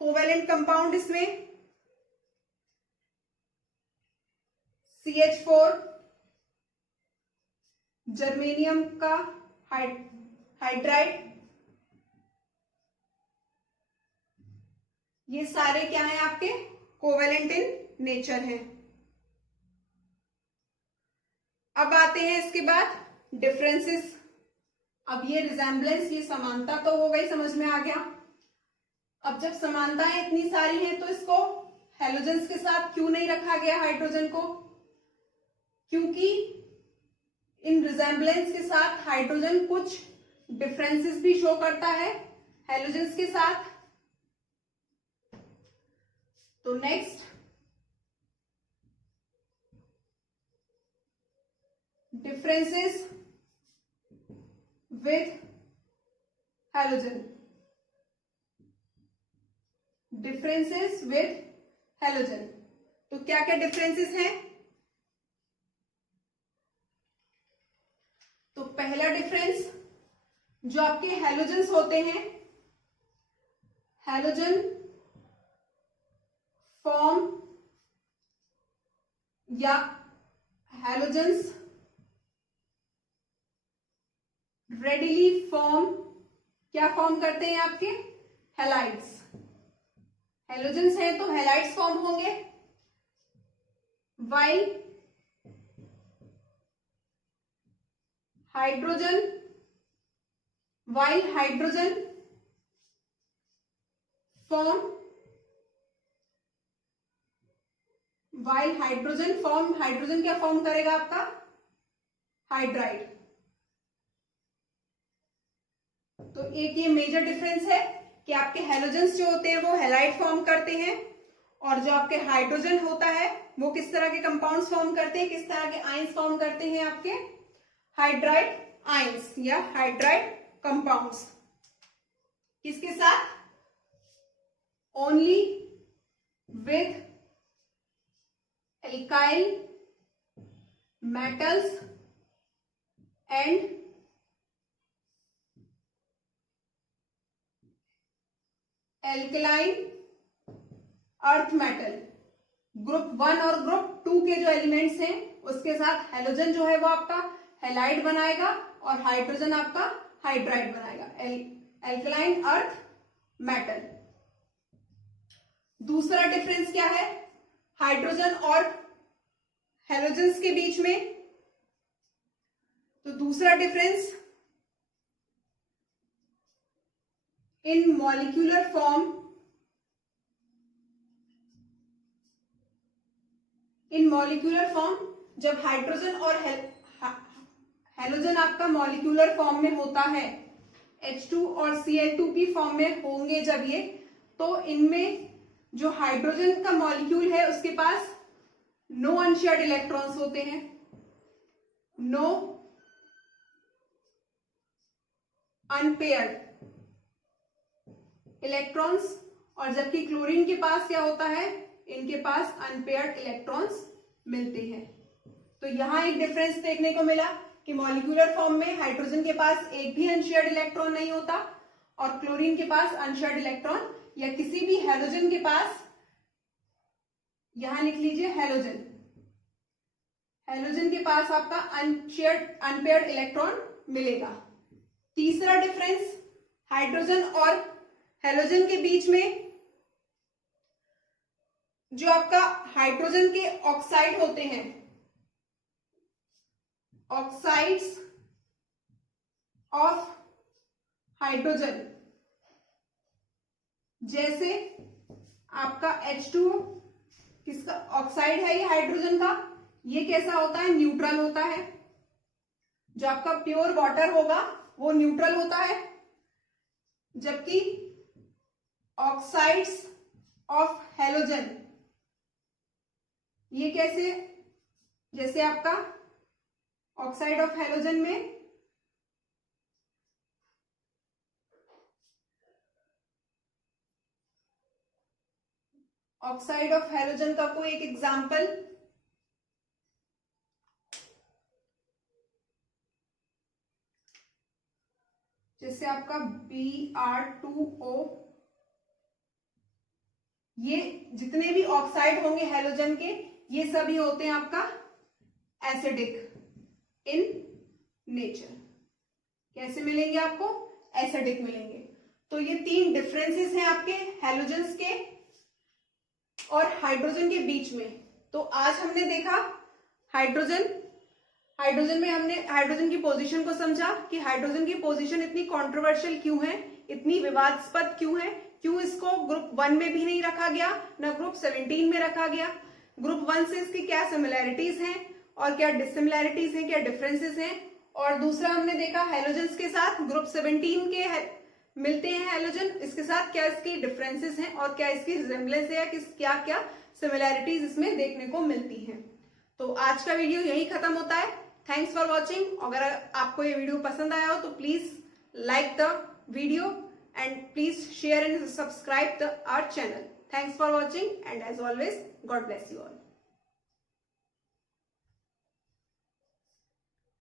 कोवेलेंट कंपाउंड इसमें? CH4 जर्मेनियम का हाइड्राइड। ये सारे क्या हैं आपके? कोवेलेंट इन नेचर हैं। अब आते हैं इसके बाद डिफरेंसेस। अब ये रिजेम्बलेंस, ये समानता तो हो गई, समझ में आ गया। अब जब समानताएं इतनी सारी हैं तो इसको हैलोजेंस के साथ क्यों नहीं रखा गया हाइड्रोजन को? क्योंकि इन रिजेम्बलेंस के साथ हाइड्रोजन कुछ डिफरेंसेस भी शो करता है हैलोजेंस के साथ। तो next, differences with halogen, differences with halogen. तो क्या क्या डिफरेंसेस हैं? तो पहला डिफरेंस, जो आपके हैलोजेंस होते हैं, हैलोजन फॉर्म या हैलोजेंस रेडिली फॉर्म, क्या फॉर्म करते हैं आपके? हैलाइड्स। हैलोजेंस हैं तो हैलाइड्स फॉर्म होंगे, वाइल हाइड्रोजन फॉर्म हाइड्रोजन क्या फॉर्म करेगा आपका? हाइड्राइड। तो एक ये मेजर डिफरेंस है कि आपके हैलोजेंस जो होते हैं वो हैलाइड फॉर्म करते हैं, और जो आपके हाइड्रोजन होता है वो किस तरह के कंपाउंड्स फॉर्म करते हैं, किस तरह के आयंस फॉर्म करते हैं? आपके हाइड्राइड आयंस या हाइड्राइड कंपाउंड्स। किसके साथ? Only with alkyl metals and alkaline earth metal. Group 1 और ग्रुप 2 के जो एलिमेंट्स हैं उसके साथ हैलोजन जो है वो आपका हैलाइड बनाएगा और हाइड्रोजन आपका हाइड्राइड बनाएगा, एल्कलाइन अर्थ मेटल। दूसरा डिफरेंस क्या है हाइड्रोजन और हैलोजेंस के बीच में? तो दूसरा डिफरेंस, इन मॉलिक्यूलर फॉर्म जब हाइड्रोजन और हैलोजन आपका मॉलिक्यूलर फॉर्म में होता है, H2 और Cl2p फॉर्म में होंगे जब ये, तो इनमें जो हाइड्रोजन का मॉलिक्यूल है उसके पास नो अनशेयर्ड इलेक्ट्रॉन्स होते हैं, नो अनपेयर्ड इलेक्ट्रॉन्स, और जबकि क्लोरीन के पास क्या होता है? इनके पास अनपेयर्ड इलेक्ट्रॉन्स मिलते हैं। तो यहां एक डिफरेंस देखने को मिला कि मॉलिक्यूलर फॉर्म में हाइड्रोजन के पास एक भी अनशेयर्ड इलेक्ट्रॉन नहीं होता, और क्लोरीन के पास अनशेयर्ड इलेक्ट्रॉन, या किसी भी हैलोजन के पास, यहां लिख लीजिए हैलोजन के पास आपका अनपेयर्ड इलेक्ट्रॉन मिलेगा। तीसरा डिफरेंस हाइड्रोजन और हैलोजन के बीच में, जो आपका हाइड्रोजन के ऑक्साइड होते हैं, ऑक्साइड्स ऑफ हाइड्रोजन, जैसे आपका H2 किसका ऑक्साइड है? ये हाइड्रोजन का। ये कैसा होता है? न्यूट्रल होता है। जो आपका प्योर वाटर होगा वो न्यूट्रल होता है, जबकि ऑक्साइड्स ऑफ हैलोजन, ये कैसे? जैसे आपका ऑक्साइड ऑफ हैलोजन में ऑक्साइड ऑफ हैलोजन का कोई एक एग्जांपल, जैसे आपका Br2O, ये जितने भी ऑक्साइड होंगे हैलोजन के, ये सभी होते हैं आपका एसिडिक इन नेचर। कैसे मिलेंगे आपको? एसिडिक मिलेंगे। तो ये तीन डिफरेंसेस हैं आपके हैलोजेंस के और हाइड्रोजन के बीच में। तो आज हमने देखा हाइड्रोजन, हाइड्रोजन में हमने हाइड्रोजन की पोजीशन को समझा कि हाइड्रोजन की पोजीशन इतनी कंट्रोवर्शियल क्यों है, इतनी विवादास्पद क्यों है, क्यों इसको ग्रुप 1 में भी नहीं रखा गया, न ग्रुप 17 में रखा गया, ग्रुप 1 से इसकी क्या सिमिलैरिटीज हैं और क्या डिसिमिलैरिटीज हैं, क्या डिफरेंसेस हैं। और दूसरा हमने देखा हैलोजेंस के साथ ग्रुप 17 के मिलते हैं हैलोजन, इसके साथ क्या इसकी डिफरेंसेस हैं और क्या इसकी रिजेम्बलेंस है या क्या क्या सिमिलैरिटीज इसमें देखने को मिलती हैं। तो आज का वीडियो यही खत्म होता है। Thanks for watching. अगर आपको ये वीडियो पसंद आया हो तो please like the video and please share and subscribe our channel. Thanks for watching and as always, God bless you all.